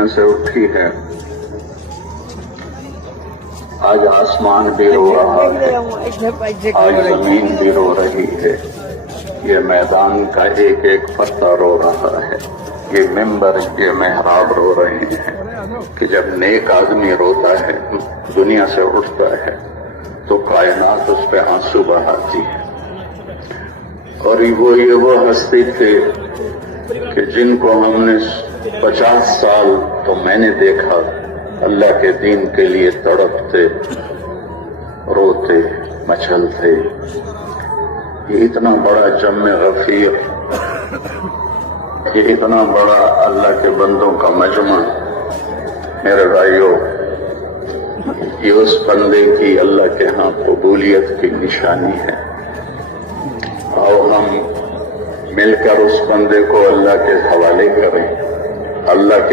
دنیا سے اٹھی ہے، آج آسمان بھی رو رہا ہے، آج زمین بھی رو رہی ہے، یہ میدان کا ایک ایک پتا رو رہا ہے، یہ ممبر یہ محراب رو رہے ہیں کہ جب نیک آدمی روتا ہے، دنیا سے اٹھتا ہے تو کائنات اس پہ آنسو بہاتی ہے۔ اور یہ وہ ہستی تھے کہ جن کو ہم نے 50 سال تو میں نے دیکھا اللہ کے دین کے لیے تڑپتے، روتے، مچلتے۔ یہ اتنا بڑا جمع غفیر، یہ اتنا بڑا اللہ کے بندوں کا مجمع، میرے بھائیوں، یہ اس بندے کی اللہ کے ہاں قبولیت کی نشانی ہے۔ آؤ ہم مل کر اس بندے کو اللہ کے حوالے کریں، اللہ کے